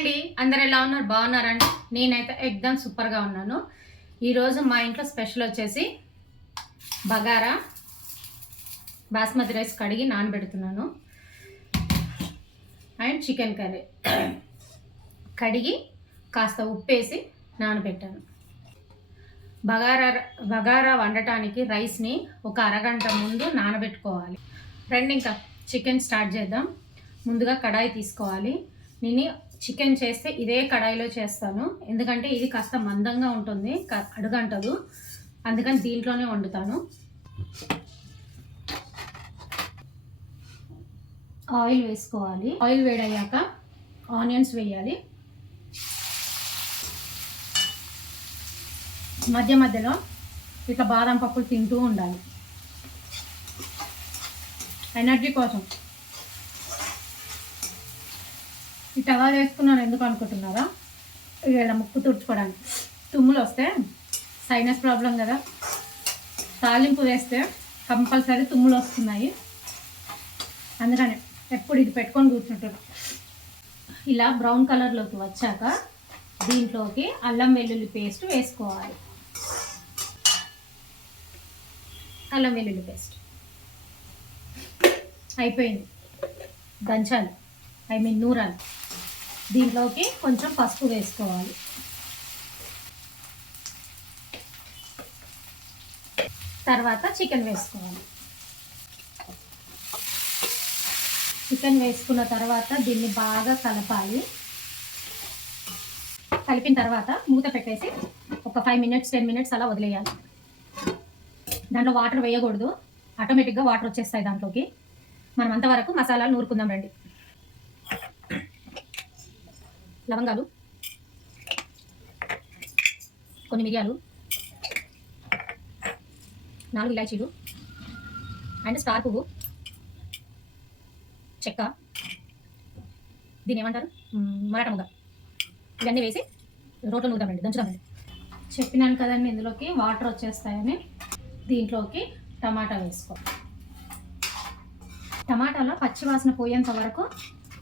అండి, అందరు ఎలా ఉన్నారు? బాగున్నారండి? నేనైతే ఎక్దమ్ సూపర్గా ఉన్నాను. ఈరోజు మా ఇంట్లో స్పెషల్ వచ్చేసి బగారా బాస్మతి రైస్ కడిగి నానబెడుతున్నాను. అండ్ చికెన్ కర్రీ కడిగి కాస్త ఉప్పేసి నానబెట్టాను. బగారా వండటానికి రైస్ని ఒక అరగంట ముందు నానబెట్టుకోవాలి. ఫ్రెండ్, ఇంకా చికెన్ స్టార్ట్ చేద్దాం. ముందుగా కడాయి తీసుకోవాలి. నేను చికెన్ చేస్తే ఇదే కడాయిలో చేస్తాను, ఎందుకంటే ఇది కాస్త మందంగా ఉంటుంది, అడుగంటదు. అందుకని దీంట్లోనే వండుతాను. ఆయిల్ వేసుకోవాలి. ఆయిల్ వేడయ్యాక ఆనియన్స్ వేయాలి. మధ్య మధ్యలో ఇట్లా బాదం పప్పులు తింటూ ఉండాలి, ఎనర్జీ కోసం. ఈ టవా వేసుకున్నాను ఎందుకు అనుకుంటున్నారా? ఇలా ముక్కు తుడుచుకోవడానికి. తుమ్ములు వస్తే సైనస్ ప్రాబ్లం కదా, తాలింపు వేస్తే కంపల్సరీ తుమ్ములు వస్తున్నాయి. అందుకని ఎప్పుడు ఇది పెట్టుకొని కూర్చుంటాను. ఇలా బ్రౌన్ కలర్లోకి వచ్చాక దీంట్లోకి అల్లం వెల్లుల్లి పేస్ట్ వేసుకోవాలి. అల్లం వెల్లుల్లి పేస్ట్ అయిపోయింది, దంచాలి, నూరాలి. దీంట్లోకి కొంచెం పసుపు వేసుకోవాలి. తర్వాత చికెన్ వేసుకోవాలి. చికెన్ వేసుకున్న తర్వాత దీన్ని బాగా కలపాలి. కలిపిన తర్వాత మూత పెట్టేసి ఒక 5 minutes 10 minutes అలా వదిలేయాలి. దాంట్లో వాటర్ వేయకూడదు, ఆటోమేటిక్గా వాటర్ వచ్చేస్తాయి దాంట్లోకి. మనం అంతవరకు మసాలాలు నూరుకుందాం రండి. లవంగాలు, కొన్ని మిరియాలు, 4 ఇలాచీలు అండ్ స్టార్ పువ్వు, చెక్క, దీని ఏమంటారు, మరాఠా ముగ్గ, ఇవన్నీ వేసి రోట్లో నూరుదామండి, దంచుదామండి. చెప్పినాను కదండి ఇందులోకి వాటర్ వచ్చేస్తాయని. దీంట్లోకి టమాటా వేసుకో. టమాటాలో పచ్చి వాసన పోయేంత వరకు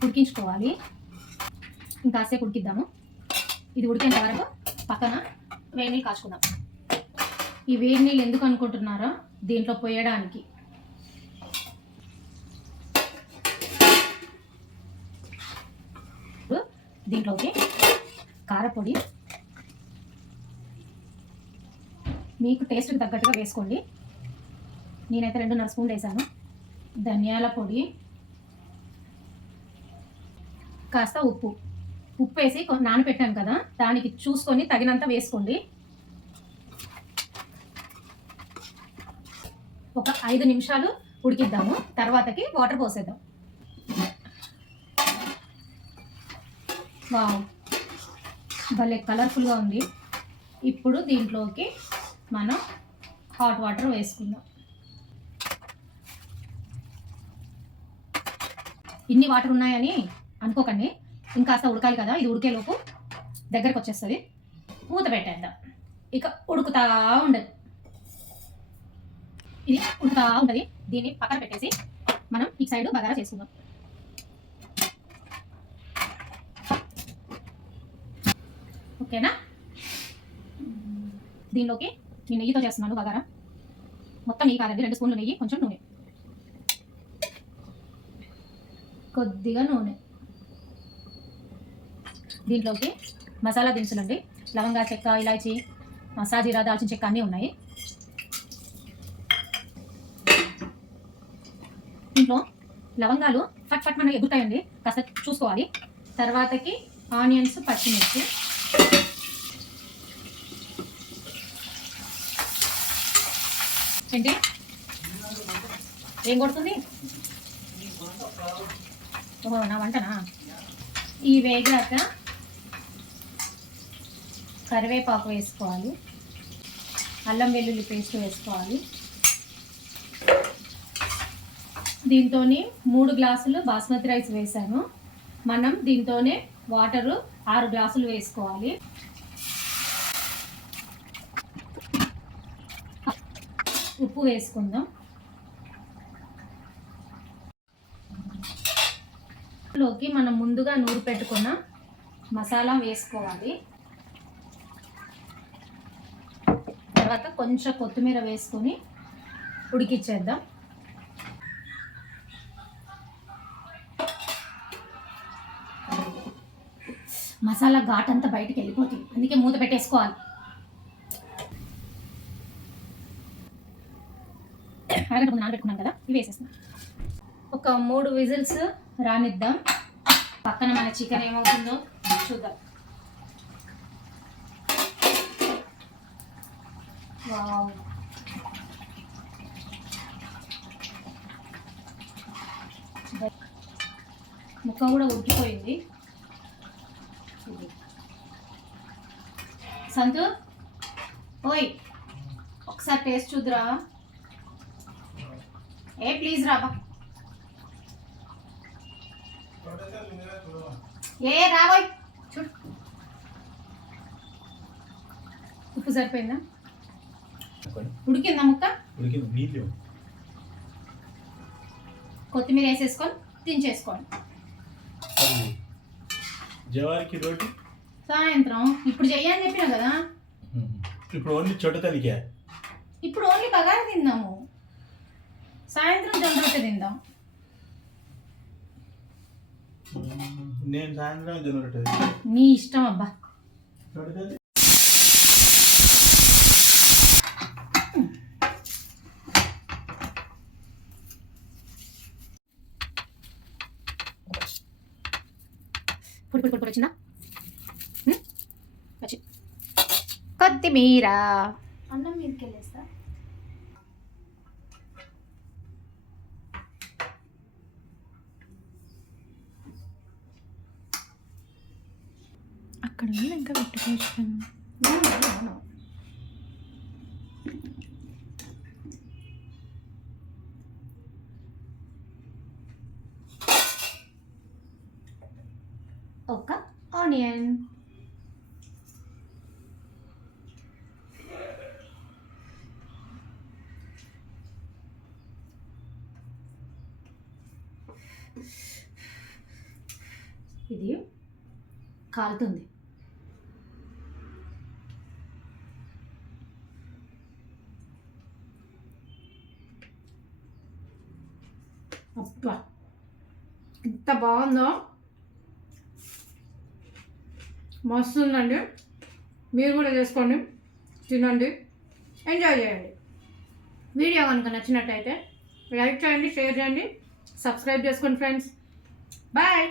ఉడికించుకోవాలి. ఇంకాసేపు ఉడికిద్దాము. ఇది ఉడికేంత వరకు పక్కన వేడి నీళ్ళు కాచుకుందాం. ఈ వేడి నీళ్ళు ఎందుకు అనుకుంటున్నారో, దీంట్లో పోయడానికి. దీంట్లోకి కారపొడి మీకు టేస్ట్కి తగ్గట్టుగా వేసుకోండి. నేనైతే 2.5 స్పూన్లు వేసాను. ధనియాల పొడి, కాస్త ఉప్పు వేసి నానబెట్టాను కదా, దానికి చూసుకొని తగినంత వేసుకోండి. ఒక 5 నిమిషాలు ఉడికిద్దాము, తర్వాతకి వాటర్ పోసేద్దాం. వావ్, భలే కలర్ఫుల్గా ఉంది. ఇప్పుడు దీంట్లోకి మనం హాట్ వాటర్ వేసుకుందాం. ఇన్ని వాటర్ ఉన్నాయని అనుకోకండి, ఇంకాస్త ఉడకాలి కదా. ఇది ఉడికేలోపు దగ్గరకు వచ్చేస్తుంది. మూత పెట్టేద్దాం. ఇక ఉడుకుతా ఉండదు, ఇది ఉడుకుతా ఉంటుంది. దీన్ని పక్కన పెట్టేసి మనం ఈ సైడ్ బగారా చేసుకుందాం. ఓకేనా? దీనిలోకి నేను నెయ్యితో చేస్తున్నాను బగారా. మొత్తం నెయ్యి కాదండి, 2 స్పూన్లు నెయ్యి, కొంచెం నూనె, కొద్దిగా నూనె. దీంట్లోకి మసాలా దినుసులండి, లవంగా, చెక్క, ఇలాచీ, సాజీరా, దాల్చిన చెక్క అన్నీ ఉన్నాయి. దీంట్లో లవంగాలు ఫట్ ఫట్ మనం ఎగురుతాయండి, కాస్త చూసుకోవాలి. తర్వాతకి ఆనియన్స్, పచ్చిమిర్చి, ఏంటి ఏం కొడుతుంది? ఓహో, నా వంటనా? ఈ వేగాక కరివేపాకు వేసుకోవాలి, అల్లం వెల్లుల్లి పేస్ట్ వేసుకోవాలి. దీంతో 3 గ్లాసులు బాస్మతి రైస్ వేసాను. మనం దీంతోనే వాటరు 6 గ్లాసులు వేసుకోవాలి. ఉప్పు వేసుకుందాం. లోకి మనం ముందుగా నూరు పెట్టుకున్న మసాలా వేసుకోవాలి. తర్వాత కొంచెం కొత్తిమీర వేసుకొని ఉడికిచ్చేద్దాం. మసాలా ఘాట్ అంతా బయటికి వెళ్ళిపోతుంది, అందుకే మూత పెట్టేసుకోవాలి. అరగంట ముందు నానబెట్టుకున్నాం కదా, ఇవి వేసేస్తాం. ఒక 3 విజిల్స్ రానిద్దాం. పక్కన మన చికెన్ ఏమవుతుందో చూద్దాం. వావ్, ముక్క కూడా ఉడికిపోయింది. సంతు, ఓయ్ ఒకసారి టేస్ట్ చూద్దురా. ప్లీజ్ రాబా. రాబోయ్ చూడు, ఉప్పు సరిపోయిందా? ఉడికిందా ముక్క? కొత్తిమీర వేసేసుకొని దించేసుకోండి. జవారికి రోటి సాయంత్రం ఇప్పుడు చెయ్యని చెప్పినా కదా. ఇప్పుడు ఓన్లీ చొట్టతలికా, ఇప్పుడు ఓన్లీ బగారా తిందాము. సాయంత్రం జొన్న రొట్టె తిందాం. నేను సాయంత్రం జొన్న రొట్టె. నీ ఇష్టం అబ్బా. పొడి పొడి పొడి పొడి వచ్చిందా? వచ్చి కొత్తిమీర అన్నం మీదకి వెళ్ళేస్తా. అక్కడ ఇంకా పెట్టుకోవచ్చు. ఒక ఆనియన్, ఇది కాలుతుంది. అబ్బా ఎంత బాగుందో, మస్తు ఉందండి. మీరు కూడా చేసుకోండి, తినండి, ఎంజాయ్ చేయండి. వీడియో కనుక నచ్చినట్టయితే లైక్ చేయండి, షేర్ చేయండి, సబ్స్క్రైబ్ చేసుకోండి ఫ్రెండ్స్. బాయ్.